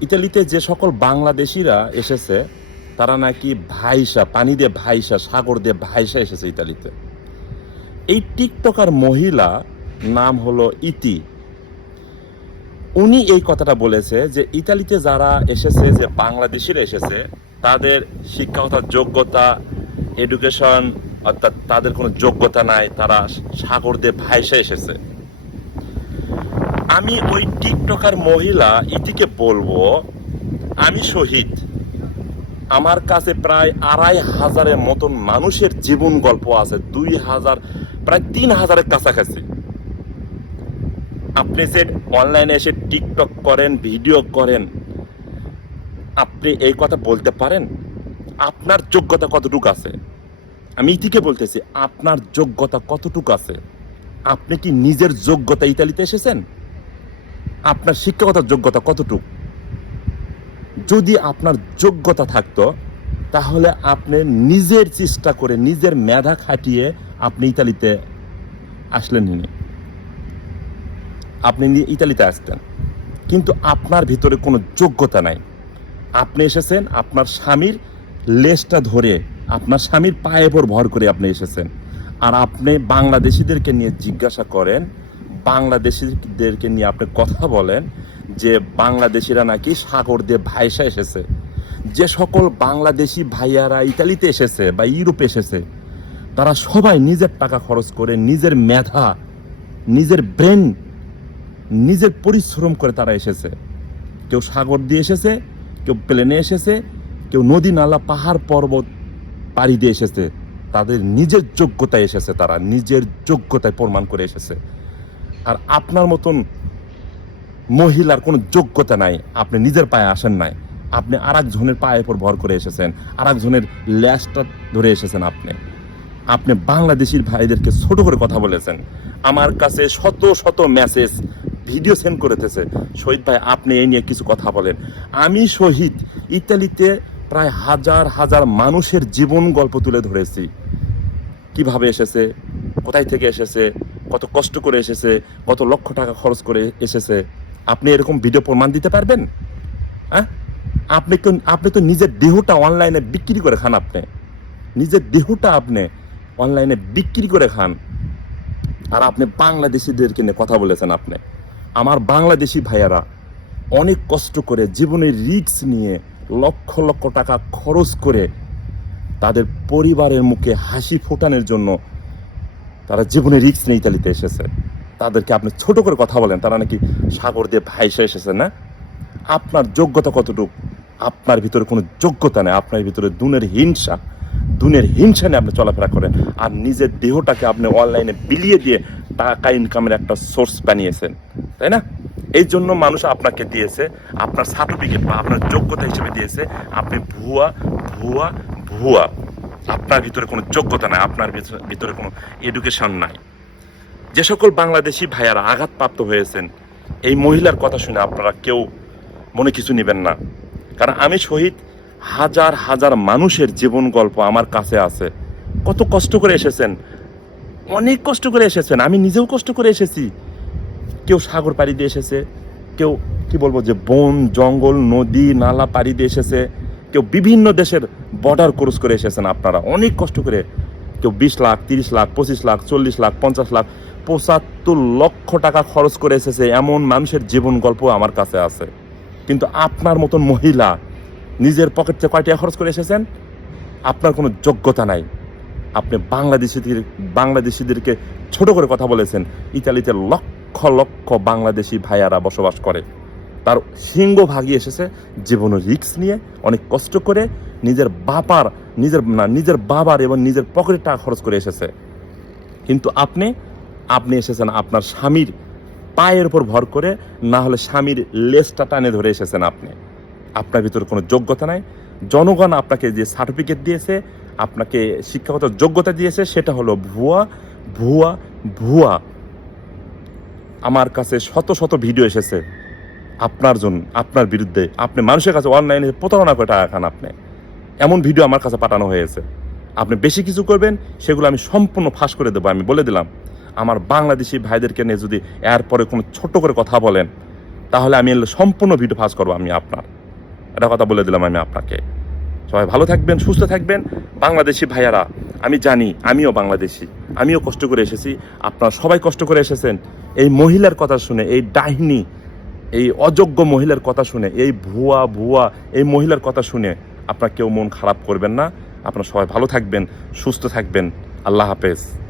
ইতালিতে যে সকল বাংলাদেশিরা এসেছে, তারা নাকি ভাইসা, পানি দিয়ে ভাইসা, সাগর দিয়ে ভাইসা এসেছে ইতালিতে। এই টিকটকার মহিলা নাম হলো ইতি। উনি এই কথাটা বলেছে যে ইতালিতে যারা এসেছে, যে বাংলাদেশিরা এসেছে, তাদের শিক্ষাগত যোগ্যতা এডুকেশন অর্থাৎ তাদের কোনো যোগ্যতা নাই, তারা সাগর দিয়ে ভাইসা এসেছে। আমি ওই টিকটকার মহিলা ইতিকে বলব, আমি শহীদ। আমার কাছে প্রায় আড়াই হাজারের মতন মানুষের জীবন গল্প আছে, দুই হাজার, প্রায় তিন হাজারের কাছাকাছি। আপনি যে অনলাইনে এসে টিকটক করেন, ভিডিও করেন, আপনি এই কথা বলতে পারেন? আপনার যোগ্যতা কতটুকু আছে? আমি ইতিকে বলতেছি, আপনার যোগ্যতা কতটুকু আছে? আপনি কি নিজের যোগ্যতা ইতালিতে এসেছেন? আপনার শিক্ষাগত যোগ্যতা কতটুকু? যদি আপনার যোগ্যতা থাকতো, তাহলে আপনি নিজের চেষ্টা করে নিজের মেধা খাটিয়ে আপনি ইতালিতে আসলেন আপনি ইতালিতে আসতেন। কিন্তু আপনার ভিতরে কোনো যোগ্যতা নাই। আপনি এসেছেন, আপনার স্বামীর লেজটা ধরে, আপনার স্বামীর পায়ে উপর ভর করে আপনি এসেছেন। আর আপনি বাংলাদেশিদেরকে নিয়ে জিজ্ঞাসা করেন বাংলাদেশিদেরকে নিয়ে আপনি কথা বলেন যে বাংলাদেশিরা নাকি সাগর দিয়ে ভাইসা এসেছে। যে সকল বাংলাদেশি ভাইয়ারা ইতালিতে এসেছে বা ইউরোপে এসেছে, তারা সবাই নিজের টাকা খরচ করে, নিজের মেধা, নিজের ব্রেন, নিজের পরিশ্রম করে তারা এসেছে। কেউ সাগর দিয়ে এসেছে, কেউ প্লেনে এসেছে, কেউ নদী নালা, পাহাড় পর্বত পাড়ি দিয়ে এসেছে। তাদের নিজের যোগ্যতায় এসেছে তারা, নিজের যোগ্যতায় প্রমাণ করে এসেছে। আর আপনার মতন মহিলার কোনো যোগ্যতা নাই, আপনি নিজের পায়ে আসেন নাই। আপনি আর একজনের পায়ের উপর ভর করে এসেছেন আর একজনের ল্যাসটা ধরে এসেছেন আপনি। আপনি বাংলাদেশির ভাইদেরকে ছোট করে কথা বলেছেন। আমার কাছে শত শত মেসেজ ভিডিও সেন্ড করেতেছে। শহীদ ভাই, আপনি এই নিয়ে কিছু কথা বলেন। আমি শহীদ, ইতালিতে প্রায় হাজার হাজার মানুষের জীবন গল্প তুলে ধরেছি। কীভাবে এসেছে, কোথায় থেকে এসেছে কত কষ্ট করে এসেছে, কত লক্ষ টাকা খরচ করে এসেছে। আপনি এরকম ভিডিও প্রমাণ দিতে পারবেন? হ্যাঁ? আপনি তো আপনি তো নিজের দেহটা অনলাইনে বিক্রি করে খান আপনি। নিজের দেহটা আপনি অনলাইনে বিক্রি করে খান। আর আপনি বাংলাদেশিদেরকে নিয়ে কথা বলেছেন আপনি। আমার বাংলাদেশি ভাইয়ারা অনেক কষ্ট করে জীবনের রিস্ক নিয়ে লক্ষ লক্ষ টাকা খরচ করে তাদের পরিবারের মুখে হাসি ফোটানোর জন্য তারা জীবনে রিস্ক নিয়ে ইতালিতে এসেছে। তাদেরকে আপনি ছোট করে কথা বলেন, তারা নাকি সাগর দিয়ে ভাইসে এসেছে, না? আপনার যোগ্যতা কতটুকু? আপনার ভিতরে কোনো যোগ্যতা নেই, আপনার ভিতরে দুনের হিংসা। দুনের হিংসা নিয়ে আপনি চলাফেরা করেন, আর নিজের দেহটাকে আপনি অনলাইনে বিলিয়ে দিয়ে টাকা ইনকামের একটা সোর্স বানিয়েছেন, তাই না? এই জন্য মানুষ আপনাকে দিয়েছে, আপনার সার্টিফিকেট বা আপনার যোগ্যতা হিসেবে দিয়েছে, আপনি ভুয়া ভুয়া ভুয়া। আপনার ভিতরে কোনো যোগ্যতা নাই, আপনার ভিতরে- কোনো এডুকেশন নাই। যে সকল বাংলাদেশি ভাইয়ারা আঘাতপ্রাপ্ত হয়েছেন, এই মহিলার কথা শুনে আপনারা কেউ মনে কিছু নেবেন না। কারণ আমি শহীদ হাজার হাজার মানুষের জীবন গল্প আমার কাছে আছে। কত কষ্ট করে এসেছেন, অনেক কষ্ট করে এসেছেন, আমি নিজেও কষ্ট করে এসেছি। কেউ সাগর পাড়ি দিয়ে এসেছে, কেউ, কি বলব যে বন, জঙ্গল, নদী, নালা পাড়ি দিয়ে এসেছে। কেউ বিভিন্ন দেশের বর্ডার ক্রস করে এসেছেন আপনারা। অনেক কষ্ট করে কেউ বিশ লাখ, তিরিশ লাখ, পঁচিশ লাখ, চল্লিশ লাখ, পঞ্চাশ লাখ, পঁচাত্তর লক্ষ টাকা খরচ করে এসেছে এমন মানুষের জীবন গল্প আমার কাছে আছে। কিন্তু আপনার মতন মহিলা নিজের পকেট থেকে কয় টাকা খরচ করে এসেছেন? আপনার কোনো যোগ্যতা নাই। আপনি বাংলাদেশিদের, বাংলাদেশিদেরকে ছোট করে কথা বলেছেন। ইতালিতে লক্ষ লক্ষ বাংলাদেশি ভাইয়ারা বসবাস করে। তার সিংহ ভাগি এসেছে জীবনের রিক্স নিয়ে, অনেক কষ্ট করে নিজের বাবার নিজের, না, নিজের বাবার এবং নিজের পকেটে টাকা খরচ করে এসেছে। কিন্তু আপনি আপনি এসেছেন আপনার স্বামীর পায়ের উপর ভর করে, না হলে স্বামীর লেজটা টানে ধরে এসেছেন আপনি। আপনার ভিতরে কোনো যোগ্যতা নাই। জনগণ আপনাকে যে সার্টিফিকেট দিয়েছে, আপনাকে শিক্ষাগত যোগ্যতা দিয়েছে, সেটা হলো ভুয়া ভুয়া ভুয়া। আমার কাছে শত শত ভিডিও এসেছে। আপনার জন্য আপনার বিরুদ্ধে আপনি মানুষের কাছে অনলাইনে প্রতারণা করে টাকা খান আপনি। এমন ভিডিও আমার কাছে পাঠানো হয়েছে। আপনি বেশি কিছু করবেন, সেগুলো আমি সম্পূর্ণ ফাঁস করে দেবো, আমি বলে দিলাম। আমার বাংলাদেশি ভাইদেরকে নিয়ে যদি এরপরে কোনো ছোট করে কথা বলেন, তাহলে আমি সম্পূর্ণ ভিডিও ফাঁস করব আমি আপনার। এটা কথা বলে দিলাম আমি আপনাকে। সবাই ভালো থাকবেন, সুস্থ থাকবেন। বাংলাদেশি ভাইয়ারা, আমি জানি, আমিও বাংলাদেশি। আমিও কষ্ট করে এসেছি। আপনারা সবাই কষ্ট করে এসেছেন। এই মহিলার কথা শুনে, এই ডাহিনী এই অযোগ্য মহিলার কথা শুনে, এই ভুয়া ভুয়া এই মহিলার কথা শুনে আপনার কেউ মন খারাপ করবেন না। আপনার সবাই ভালো থাকবেন, সুস্থ থাকবেন। আল্লাহ হাফেজ।